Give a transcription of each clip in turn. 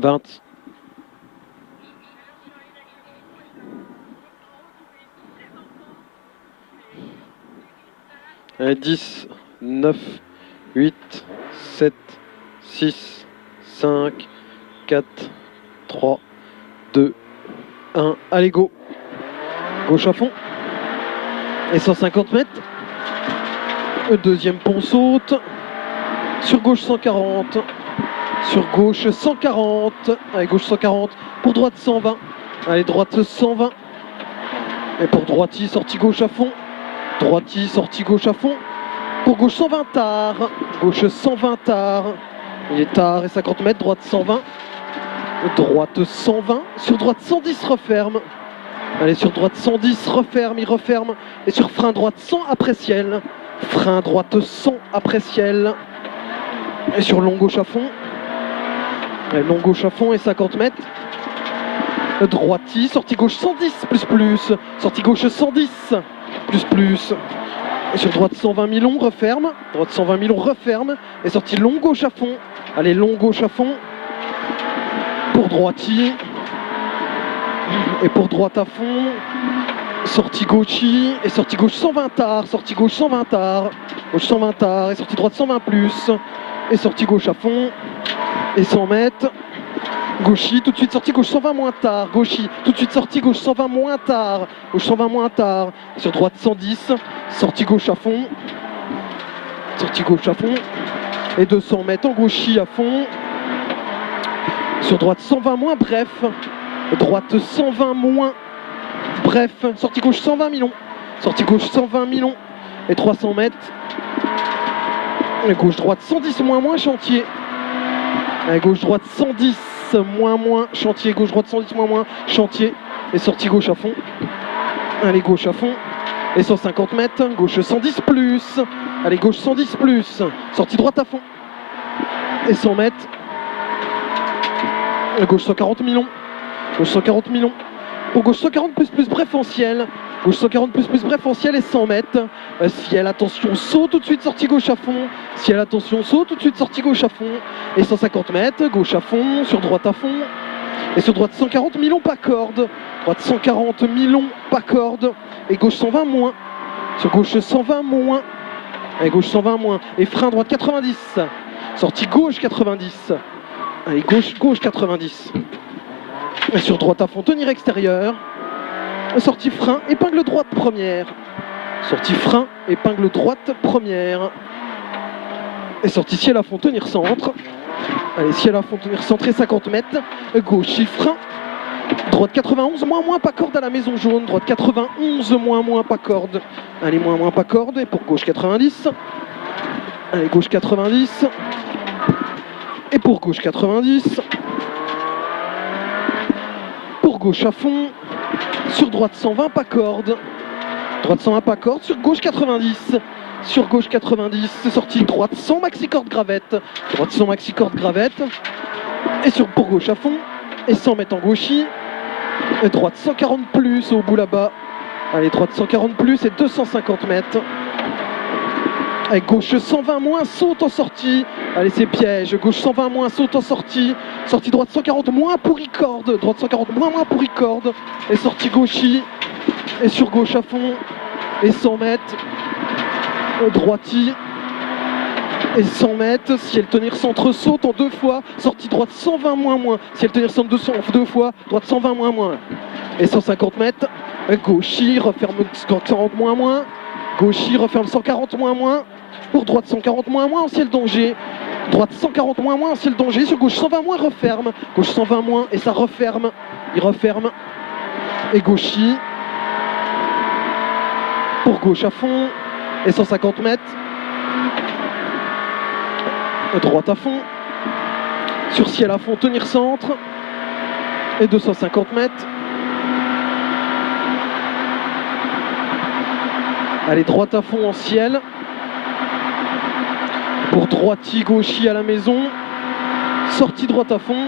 20. Allez, 10, 9, 8, 7, 6, 5, 4, 3, 2, 1. Allez, go. Gauche à fond. Et 150 mètres. Le deuxième pont saute. Sur gauche 140. Sur gauche 140. Allez, gauche 140. Pour droite 120. Allez, droite 120. Et pour droiti, sortie gauche à fond. Droiti, sortie gauche à fond. Pour gauche 120 tard. Gauche 120 tard. Il est tard et 50 mètres. Droite 120. Droite 120. Sur droite 110 referme. Allez, sur droite 110 referme, il referme. Et sur frein droite 100 après ciel. Frein droite 100 après ciel. Et sur long gauche à fond. Allez, long gauche à fond et 50 mètres. Droiti, sortie gauche 110 plus. Sortie gauche 110 plus. Et sur droite 120 milons, referme. Droite 120 milons, referme. Et sortie long gauche à fond. Allez, long gauche à fond. Pour droiti. Et pour droite à fond. Sortie gauchi. Et sortie gauche 120 tard. Sortie gauche 120 tard. Gauche 120 tard. Et sortie droite 120 plus. Et sortie gauche à fond. Et 100 mètres. Gauchi, tout de suite sortie gauche 120 moins tard. Gauchi, tout de suite sortie gauche 120 moins tard. Gauche 120 moins tard. Sur droite 110. Sortie gauche à fond. Sortie gauche à fond. Et 200 mètres en gauchi à fond. Sur droite 120 moins, bref. Droite 120 moins. Bref. Sortie gauche 120 milons. Sortie gauche 120 milons. Et 300 mètres. Et gauche droite 110 moins chantier. Et gauche droite 110 moins chantier. Gauche droite 110 moins chantier. Et sortie gauche à fond. Allez, gauche à fond. Et 150 mètres. Gauche 110 plus. Allez, gauche 110 plus. Sortie droite à fond. Et 100 mètres. Gauche 140 milons. Gauche 140 milons. Pour gauche 140 plus bref en ciel. Gauche 140 plus bref en ciel et 100 mètres. Ciel, attention, saut tout de suite, sortie gauche à fond. Ciel, attention, saut tout de suite, sortie gauche à fond. Et 150 mètres, gauche à fond, sur droite à fond. Et sur droite 140 milons, pas corde. Droite 140 milons, pas corde. Et gauche 120 moins. Sur gauche 120 moins. Et gauche 120 moins. Et frein droite 90. Sortie gauche 90. Allez, gauche 90. Et sur droite à fond, tenir extérieur. Sortie frein, épingle droite première. Sortie frein, épingle droite première. Et sortie ciel à fond, tenir centre. Allez, ciel à fond, tenir centre et 50 mètres. Gauche, frein. Droite 91, moins, pas corde à la maison jaune. Droite 91, moins, pas corde. Allez, moins, pas corde. Et pour gauche 90. Allez, gauche 90. Et pour gauche 90. Pour gauche à fond. Sur droite 120, pas corde. Droite 120, pas corde. Sur gauche 90. Sur gauche 90. Sortie droite 100 maxi corde gravette. Droite 100 maxi corde gravette. Et pour gauche à fond. Et 100 mètres en gauchis. Et droite 140 plus au bout là-bas. Allez, droite 140 plus et 250 mètres. Avec gauche 120 moins, saute en sortie. Allez, c'est piège. Gauche 120 moins, saute en sortie. Sortie droite 140 moins pour corde. Droite 140 moins pour corde. Et sortie gauchis. Et sur gauche à fond. Et 100 mètres. Droiti. Et 100 mètres. Ciel tenir centre saute en 2 fois. Sortie droite 120 moins. Ciel tenir centre en 2 fois. Droite 120 moins. Et 150 mètres. Gauchis, referme 140 moins. Gauchis, referme 140 moins. Pour droite 140 moins en ciel danger. Droite 140 moins en ciel danger. Sur gauche 120 moins, referme. Gauche 120 moins et ça referme. Il referme. Et gauchis. Pour gauche à fond. Et 150 mètres. Droite à fond. Sur ciel à fond, tenir centre. Et 250 mètres. Allez, droite à fond en ciel. Pour droiti, gauchi à la maison. Sortie droite à fond.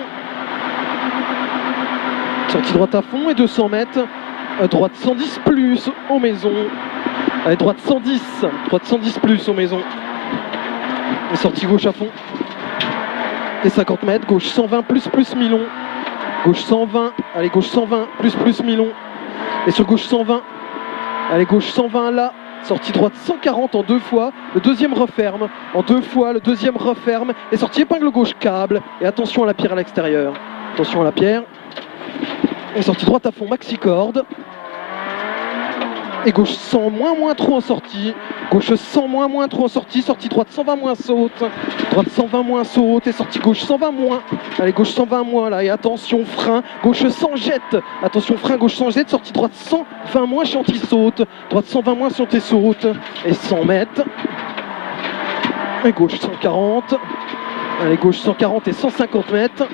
Sortie droite à fond et 200 mètres. Droite 110 plus aux maisons. Allez, droite 110. Droite 110 plus aux maisons. Et sortie gauche à fond. et 50 mètres, gauche 120 plus Milon, gauche 120, allez gauche 120 plus Milon, et sur gauche 120, allez gauche 120 là, sortie droite 140 en 2 fois, le deuxième referme, en 2 fois, le deuxième referme, et sortie épingle gauche câble, et attention à la pierre à l'extérieur, attention à la pierre, et sortie droite à fond maxi corde, et gauche 100 moins trop en sortie, gauche 100 moins trop en sortie, sortie droite 120 moins saute, droite 120 moins saute et sortie gauche 120 moins, allez gauche 120 moins là et attention frein, gauche 100 jette, attention frein gauche 100 jette, sortie droite 120 moins chantier saute, droite 120 moins chantier saute et 100 mètres, et gauche 140, allez gauche 140 et 150 mètres,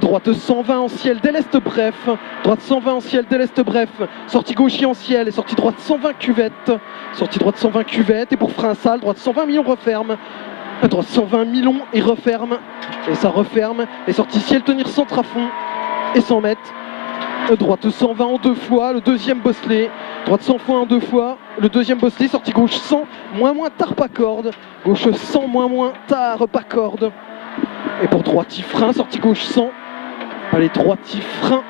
droite 120 en ciel dès l'est bref, droite 120 en ciel dès l'est bref, sortie gauche en ciel et sortie droite 120 cuvette, sortie droite 120 cuvette et pour frein sale, droite 120 millions referme, droite 120 millions et referme, et ça referme, et sortie ciel tenir centre à fond et 100 mètres, droite 120 en 2 fois, le deuxième bosselet, droite 100 fois en 2 fois, le deuxième bosselet, sortie gauche 100, moins tard pas corde, gauche 100 moins tard pas corde, et pour droiti frein, sortie gauche 100, allez droiti frein,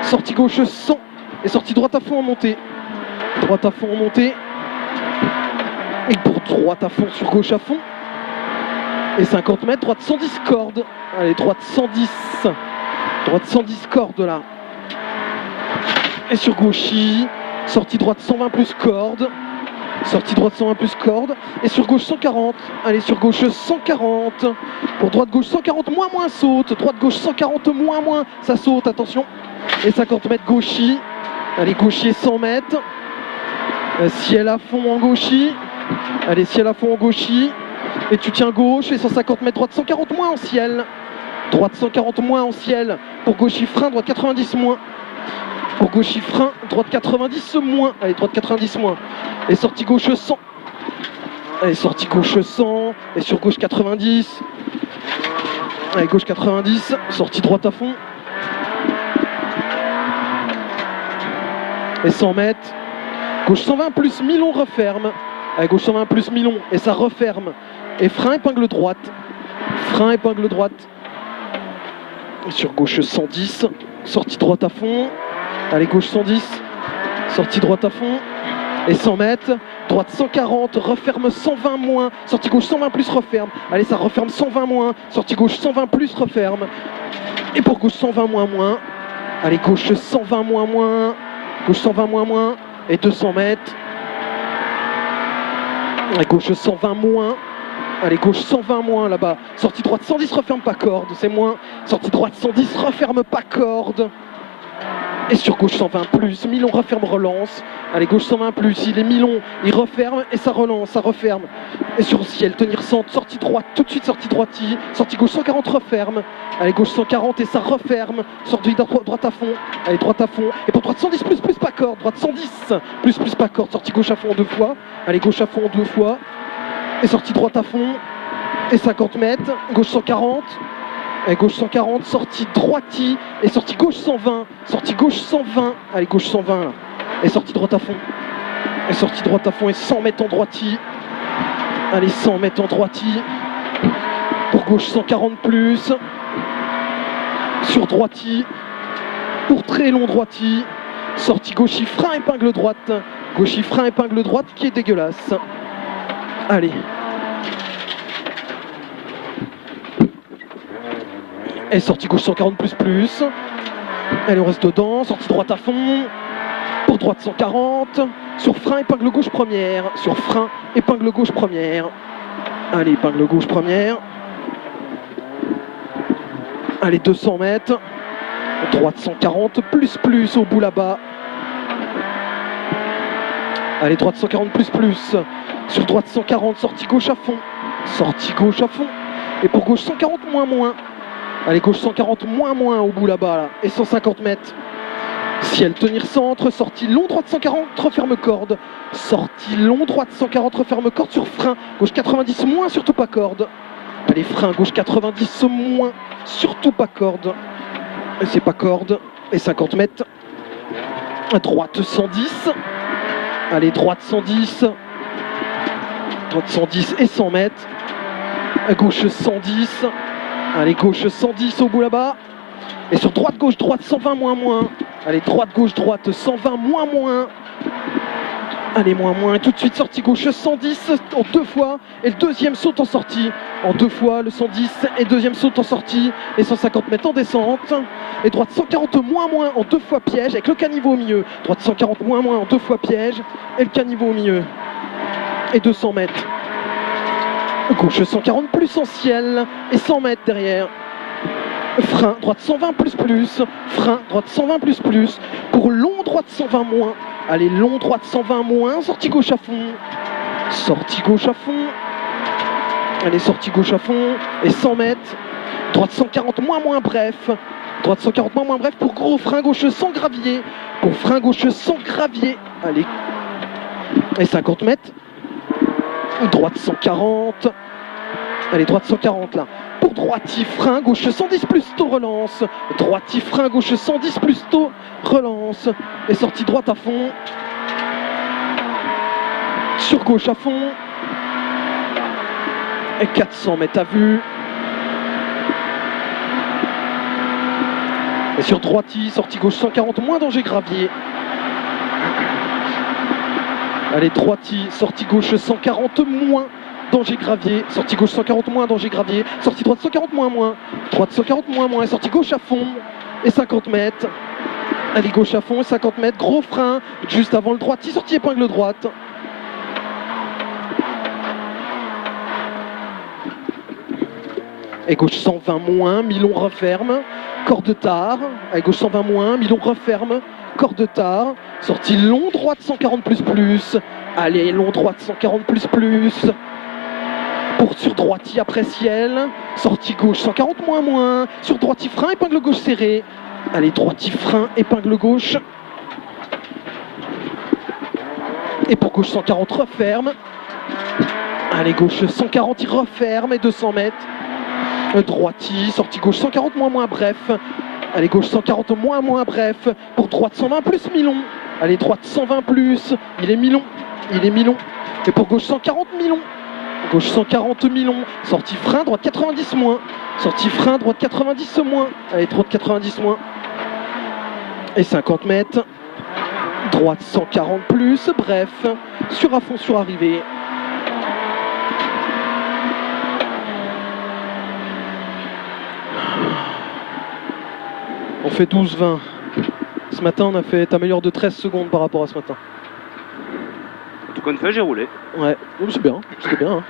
sortie gauche 100, et sortie droite à fond en montée, droite à fond en montée, et pour droite à fond sur gauche à fond, et 50 mètres, droite 110 cordes, allez droite 110 cordes là, et sur gauchis, sortie droite 120 plus corde, sortie droite 120 plus corde, et sur gauche 140, allez sur gauche 140, pour droite gauche 140 moins saute, droite gauche 140 moins, ça saute, attention, et 50 mètres gauchis, allez gauchier 100 mètres, ciel à fond en gauchis, allez ciel à fond en gauchis, et tu tiens gauche, et 150 mètres droite 140 moins en ciel, droite 140 moins en ciel, pour gauchis frein, droite 90 moins, pour gauchis frein, droite 90 moins, allez droite 90 moins, et sortie gauche 100, allez sortie gauche 100, et sur gauche 90, allez gauche 90, sortie droite à fond, et 100 mètres, gauche 120 plus Milon referme, allez gauche 120 plus Milon, et ça referme, et frein épingle droite, et sur gauche 110, sortie droite à fond, allez gauche 110, sortie droite à fond, et 100 mètres, droite 140, referme 120 moins, sortie gauche 120 plus referme, allez ça referme 120 moins, sortie gauche 120 plus referme, et pour gauche 120 moins, allez gauche 120 moins, gauche 120 moins, et 200 mètres, allez gauche 120 moins, allez gauche 120 moins là-bas, sortie droite 110 referme pas corde, c'est moins, sortie droite 110 referme pas corde, et sur gauche 120 plus, Milon referme relance, allez gauche 120 plus, il est Milon, il referme et ça relance, ça referme, et sur ciel tenir centre, sortie droite, tout de suite sortie droiti, sortie gauche 140 referme, allez gauche 140 et ça referme, sortie droite à fond, allez droite à fond, et pour droite 110 plus pas corde, droite 110 plus pas corde, sortie gauche à fond en 2 fois, allez gauche à fond en 2 fois, et sortie droite à fond, et 50 mètres, gauche 140, et gauche 140, sortie droiti, et sortie gauche 120, allez gauche 120 là, et sortie droite à fond, et 100 mètres en droiti, allez 100 mètres en droiti, pour gauche 140 plus, sur droiti, pour très long droiti, sortie gauchis frein épingle droite qui est dégueulasse, allez. Et sortie gauche 140 plus. Allez, on reste dedans. Sortie droite à fond. Pour droite 140. Sur frein, épingle gauche première. Sur frein, épingle gauche première. Allez, épingle gauche première. Allez, 200 mètres. Droite 140 plus au bout là-bas. Allez, droite 140 plus. Sur droite 140, sortie gauche à fond. Et pour gauche 140 moins. Allez, gauche 140 moins au bout là-bas, là. Et 150 mètres. Ciel tenir centre, sortie long droite 140, referme corde. Sortie long droite 140, referme corde sur frein. Gauche 90 moins, surtout pas corde. Allez, frein, gauche 90 moins, surtout pas corde. Et c'est pas corde. Et 50 mètres. Droite 110. Allez, droite 110. Droite 110 et 100 mètres. Gauche 110. Allez, gauche 110 au bout là-bas. Et sur droite, gauche, droite, 120, moins, moins. Allez, droite, gauche, droite, 120, moins, moins. Allez, moins, moins. Et tout de suite, sortie gauche 110 en 2 fois. Et le deuxième saute en sortie. En 2 fois, le 110 et deuxième saute en sortie. Et 150 mètres en descente. Et droite 140, moins, moins en 2 fois piège avec le caniveau au milieu. Droite 140, moins, moins en 2 fois piège. Et le caniveau au milieu. Et 200 mètres. Gauche 140 plus en ciel. Et 100 mètres derrière. Frein, droite 120 plus plus. Frein, droite 120 plus plus. Pour long, droite 120 moins. Allez, long, droite 120 moins. Sortie gauche à fond. Sortie gauche à fond. Allez, sortie gauche à fond. Et 100 mètres. Droite 140 moins, moins bref. Droite 140 moins, moins bref. Pour gros frein gauche sans gravier. Pour frein gauche sans gravier. Allez. Et 50 mètres. Droite 140. Allez, droite 140 là. Pour droiti, frein, gauche 110 plus tôt, relance. Droiti, frein, gauche 110 plus tôt, relance. Et sortie droite à fond. Sur gauche à fond. Et 400 mètres à vue. Et sur droiti, sortie gauche 140, moins danger gravier. Allez, droiti, sortie gauche 140, moins. Danger gravier, sortie gauche 140 moins, danger gravier, sortie droite 140 moins, moins, droite 140 moins, moins, et sortie gauche à fond, et 50 mètres. Allez, gauche à fond, et 50 mètres, gros frein, juste avant le droite, sortie épingle droite. Et gauche 120 moins, mi-long referme, corde tard, allez, gauche 120 moins, mi-long referme, corde tard, sortie long, droite 140 plus plus, allez, long, droite 140 plus plus. Pour sur droiti après ciel, sortie gauche 140 moins moins, sur droiti frein, épingle gauche serré. Allez, droiti frein, épingle gauche. Et pour gauche 140 referme. Allez, gauche 140 il referme et 200 mètres. Droiti, sortie gauche 140 moins moins bref. Allez, gauche 140 moins moins bref. Pour droite 120 plus mi-long. Allez, droite 120 plus, il est mi-long, il est mi-long. Et pour gauche 140 mi-long. Gauche 140 mi-long, sortie frein, droite 90 moins. Sortie frein, droite 90 moins. Allez, droite 90 moins. Et 50 mètres. Droite 140 plus, bref. Sur à fond, sur arrivée. On fait 12-20. Ce matin, on a fait, t'améliores de 13 secondes par rapport à ce matin. En tout cas, une fois, j'ai roulé. Ouais, c'est bien, c'était bien. Hein.